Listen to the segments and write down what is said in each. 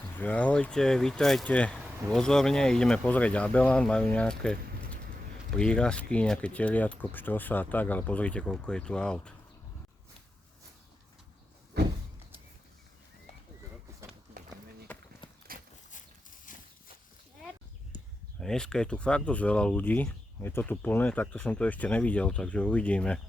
Ahojte, vítajte v Ozorne, ideme pozrieť Abelán, majú nejaké prírastky, nejaké teliatko, pštrosa a tak, ale pozrite, koľko je tu aut. A dneska je tu fakt dosť veľa ľudí, je to tu plné, takto som to ešte nevidel, takže uvidíme,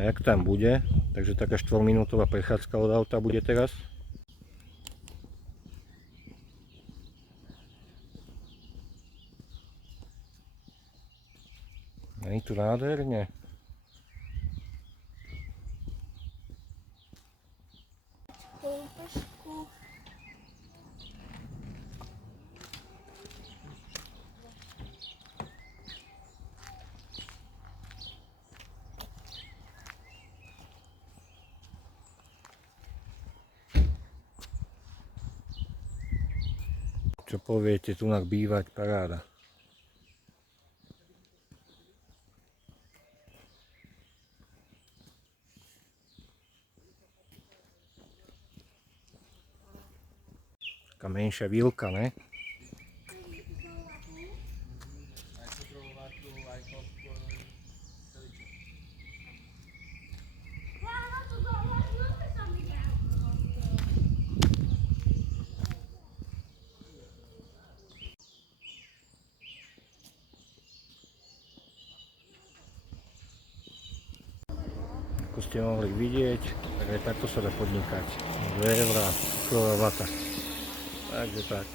jak tam bude. Takže taká 4-minútová prechádzka od auta bude teraz. Je tu nádherne. Čo poviete, tunak bývať paráda. Taká menšia vilka, ne? Ako ste mohli vidieť, tak aj takto sa dá podnikať. 2 eurá, cukrová vata. Takže tak.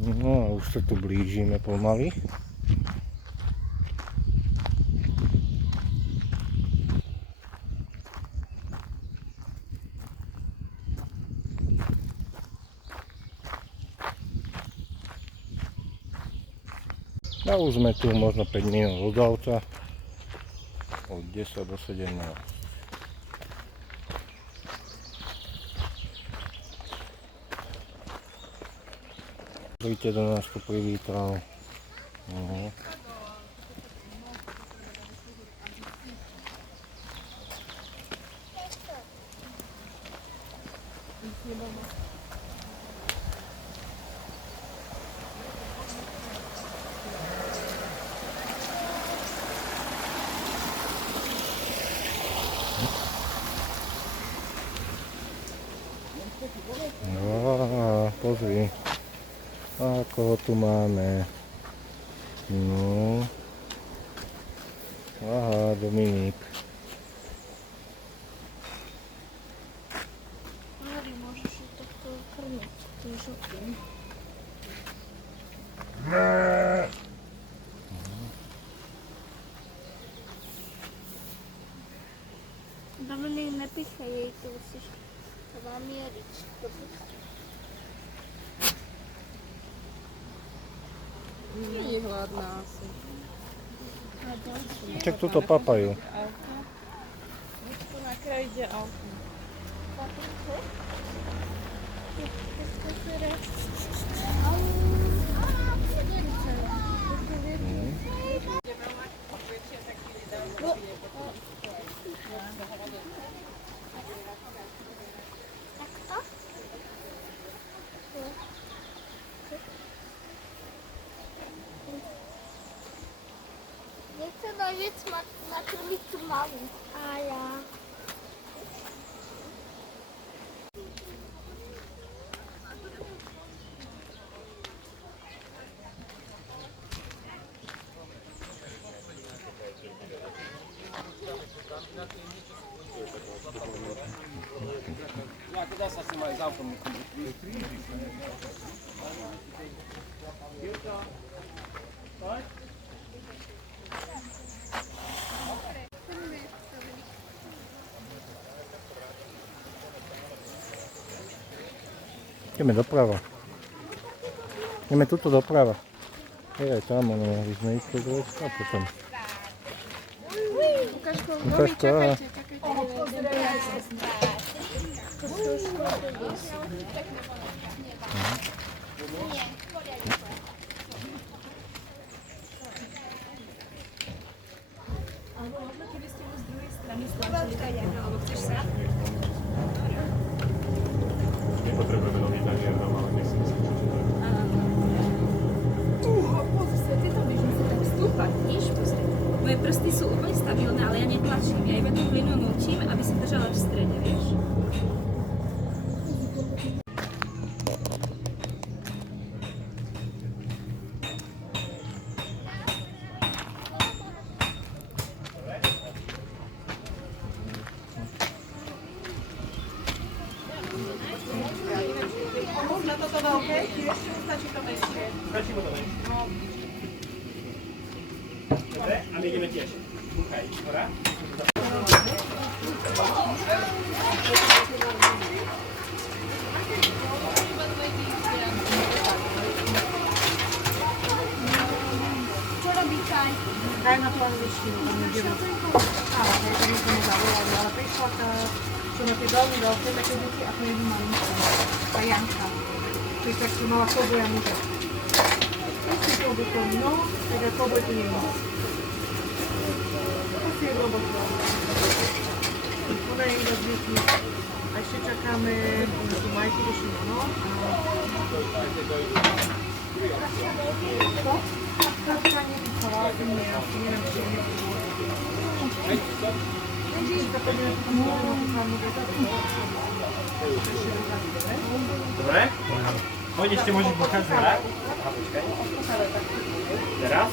No a už sa tu blížime pomaly. A už sme tu možno 5 minút od auta, od 10 do 17. Pozrite, do nás tu privítal. No, pozri, ako ho tu máme. No, aha, Dominik. Mari, môžeš ju takto krmiť, tým žltým. Dominik, nepíchaj jej, to musíš to namieriť. Nie je hladná asi. Čak tuto papajú. Tu na kraj ide auto. Nechce nožic nakrmiť tú malú. A ja. Ideme doprava. Ideme tuto doprava. Aj tam, ale mohli sme ísť do a potom. Ukážko, Ukážko, aha. čakajte. To sú škodlivé. Alebo možno keby ste mu z druhej strany stlačili tak, alebo chceš sa? Nepotrebujeme nový tanier, ale nech si myslím, že to je. Pozri sa, ty to vieš, musí tak stúpať, víš, pozri. Moje prsty sú úplne stabilné, ale ja netlačím. Ja iba tú hlinu núčim, aby si držala v strede, vieš. Na toto veľké, tiež stačí to menšie. Stačí mu to menšie. Dobre, a my ideme tiež. Búchaj, hora. Čo robí Kaj? Kaj na plán vyššiu, tam je ale to mi to nezavolali, ale prišla tá, čo má tie veľmi veľké také deti a to je malinká. Tá Janka. To je tak, čo mala kouboja muža. Ešte koubokom, no, tak a kouboj tu nie je. Asi je robotná. Ona je iba z detí. A ešte čakáme, tú majku do Šimona. Co? Taká nepíchala, ale to nie, asi neviem, či je nepíchala. Vidíš, to poďme na tú samu Dobre? Poď ešte môžeš búchať z hora. A počkaj. Teraz.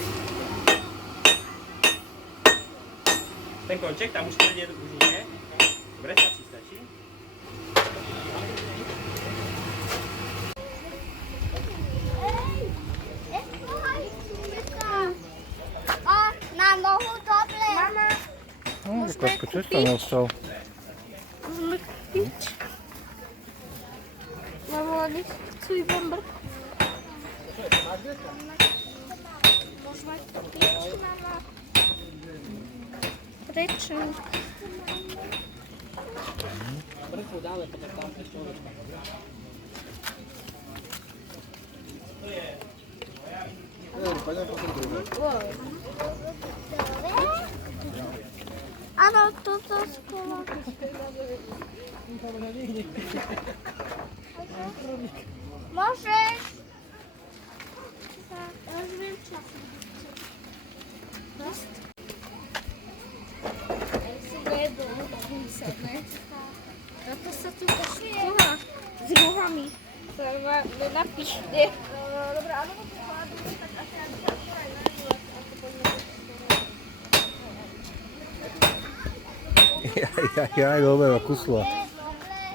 Ten konček, tam už strede už nie. Dobre, stačí. O, na nohu dobre. Mama, No, Lukáško, čo si tam ostal? môžeme kúpiť. Lebo oni chcú iba mrkvu. Môžeme kúpiť, mama. Prečo? Áno, toto skolo. Môžeš? Ja už viem čo. Ja si jedu, písané. Toto sa tu poškola s rohami. To ma nenapišne. Dobre, áno, to pokladujeme, tak asi aj na ako poďme. Dobre, kusla.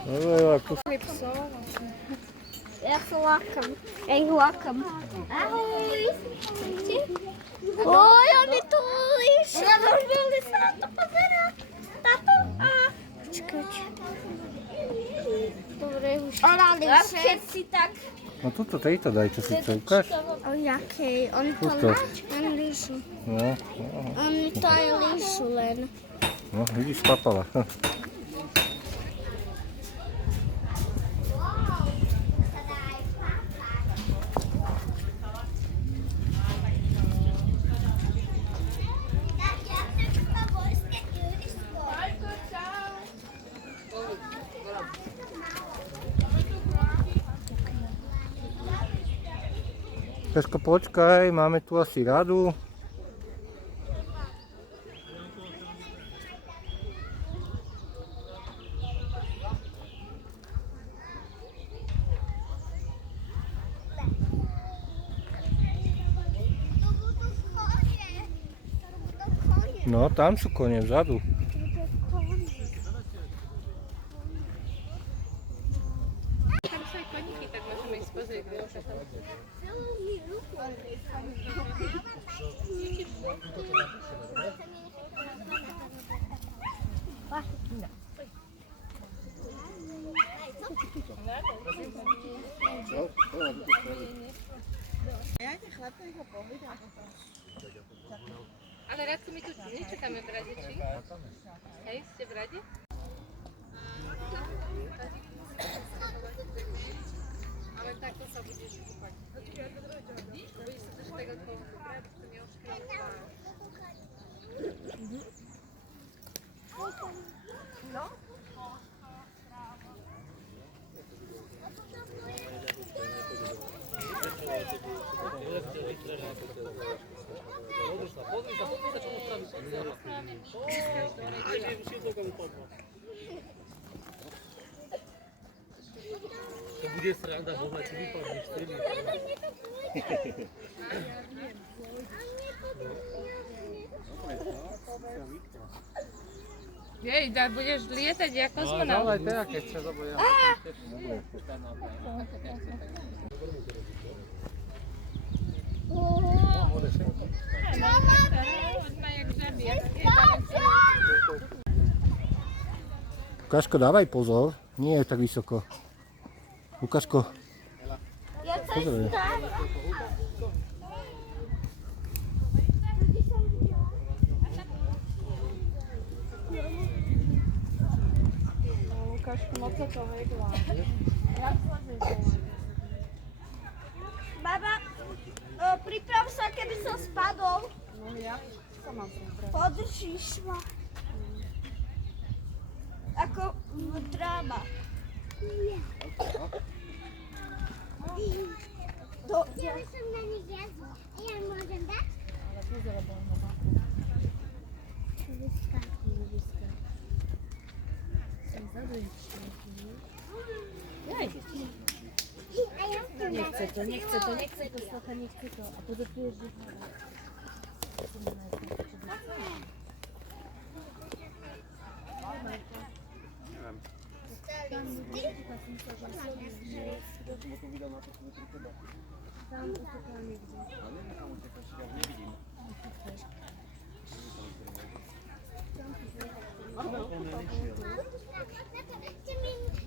Dobre, kusla. Ja sa lákam. Ja ich lákam. Ahoj. Oj, oni tu líšia. Rozbili sa na to pozerať. Táto. A počkať. Dobre, už. Ona líšia. Všetci tak. No toto tejto daj, čo si chce, ukáž. O jakej? Oni to Tuto. Oni líšu. No, Oni to aj líšu len. no, vidíš, papala. Kaško, počkaj, máme tu asi radu. No, tam sú kone vzadu. Tam sú aj koníky, tak môžeme ísť pozrieť, kde už tam. Ale Radku, my tu nečakáme v rade, či? Hej, ste v rade? takto sa budeš kúpať. Budeš sa držať tak okolo dobre, aby to neoškrievalo. To bude sranda, bohle, ty vypadneš, ty Jej, tak budeš lietať ako kozmonaut. ale teda, keď sa zaboja. Lukáško, dávaj pozor, nie je tak vysoko. Lukáško, Ja sa pozor. Lukášku, moc sa to vedla. Baba, priprav sa, keby som spadol. No ja sa mám pripraviť. Podržíš ma. Ako dráma. Ja by som na nich jazdila. Ja môžem dať? Ale pozor, lebo on má Nechce to, Slocha, nechce to. A podopiješ do hora. Tam uciekła nigdzie.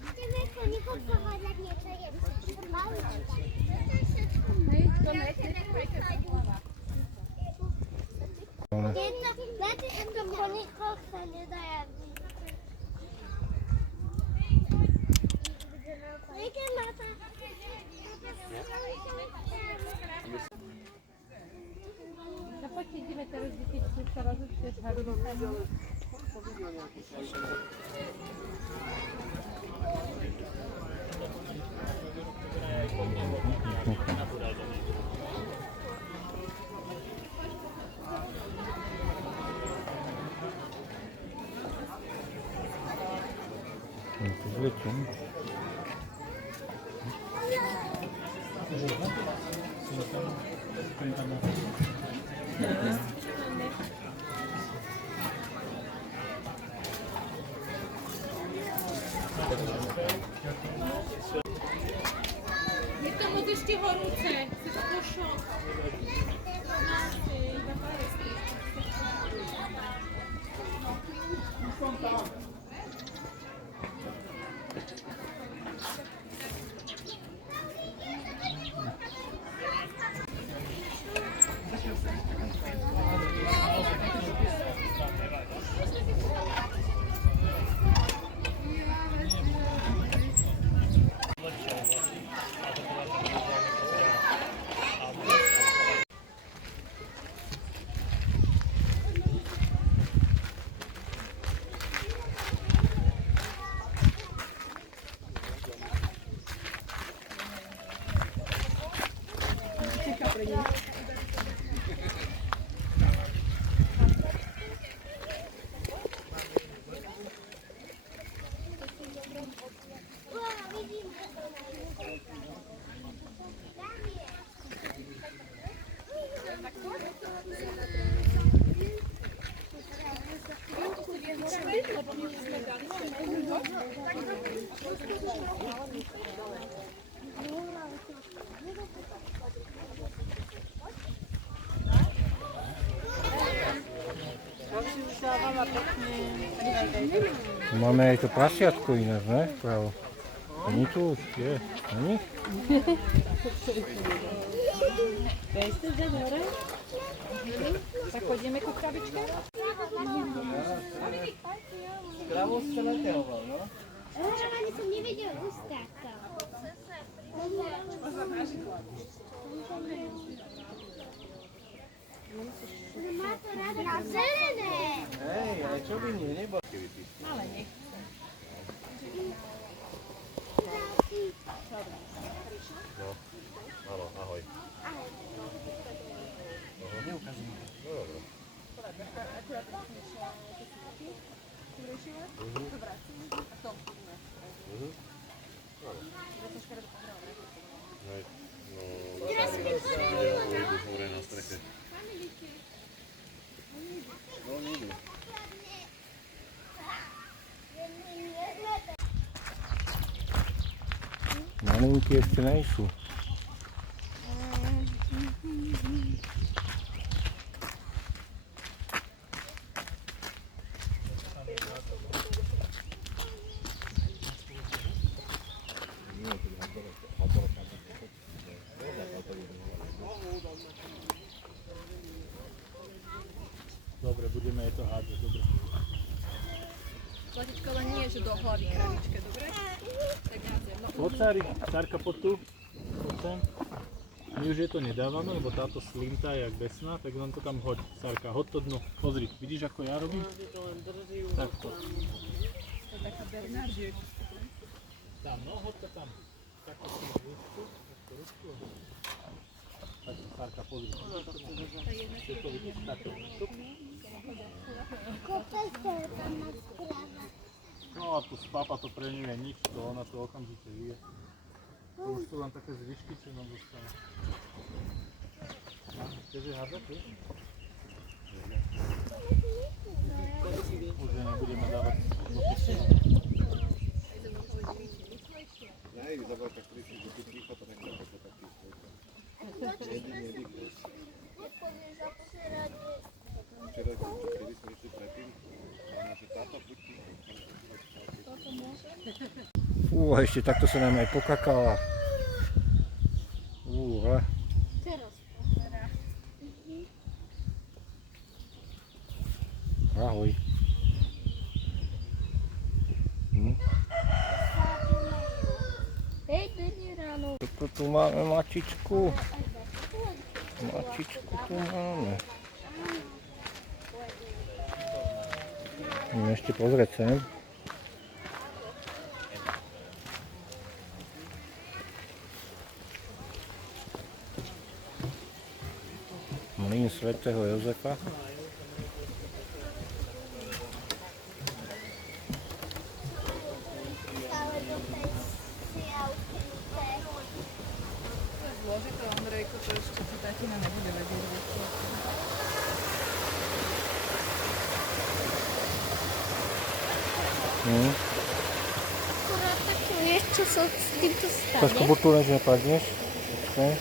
Chcemy koników powodzać nieco jem. Mały Lepiej w tym koniku się nie daje. Jakie mata? No poď ideme teraz, keď sa rozličíte s Harunokami. Zlecím. Je to moc ešte horúce. Chceš košok? Máme aj to prasiatko ináč, ne? Pravo. Není tu už, je? Není? Tak pôjdeme ku krabičke? Krávo z celého, no? Ani som nevedel ustákal. Má to ráda na zelené. Hej, ale čo by nie, nebo? Ale nech. Áno, ahoj. Malinky ešte nejsú. Dobre, budeme jej to hádzať, dobre. Zlatičko, len nie, že do hlavy kravičke, dobre? Tak na zem. No, Poď, Sári, Sárka, poď tu. Poď sem. My už jej to nedávame, lebo táto slinta je jak besná, tak len to tam hoď. Sárka, hoď to dno. Pozri, vidíš, ako ja robím? Takto. to je taká Bernardiek. Tam, no, hoď to tam. Takto si ručku, takto ručku. Takto, Sárka, pozri. Je to vidíš, takto. Šup. No a tu papa to pre ňu je nič, to ona to okamžite vie. To už sú len také zvyšky, čo nám dostane. Chceš hádzať, vieš? Už je nebudeme dávať do posiela. Hej, zobral tak príšli, že tu príchod to nechcem to taký Nepovieš za posledanie. Včera, kedy sme išli predtým, že táto buď ešte takto sa nám aj pokakala. Teraz. Ahoj. Hej, dnes ráno. Tu máme mačičku. Mačičku tu máme. Ideme ešte pozrieť sem. Mlyn svätého Jozefa. Zložité, Ondrejko, to ešte si tatina nebude vedieť. Akurát tak vieš, čo sa s týmto stane? Trošku buď tu než nepadneš. Počkaj.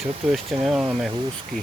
Čo tu ešte nemáme? Húsky.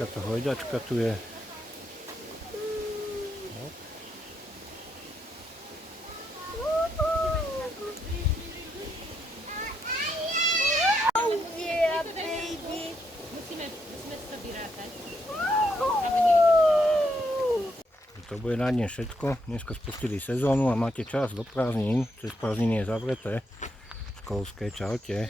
Takáto hojdačka tu je. to bude na dnes všetko. Dneska spustili sezónu a máte čas do prázdnin. Cez prázdniny je zavreté školské. Čaute.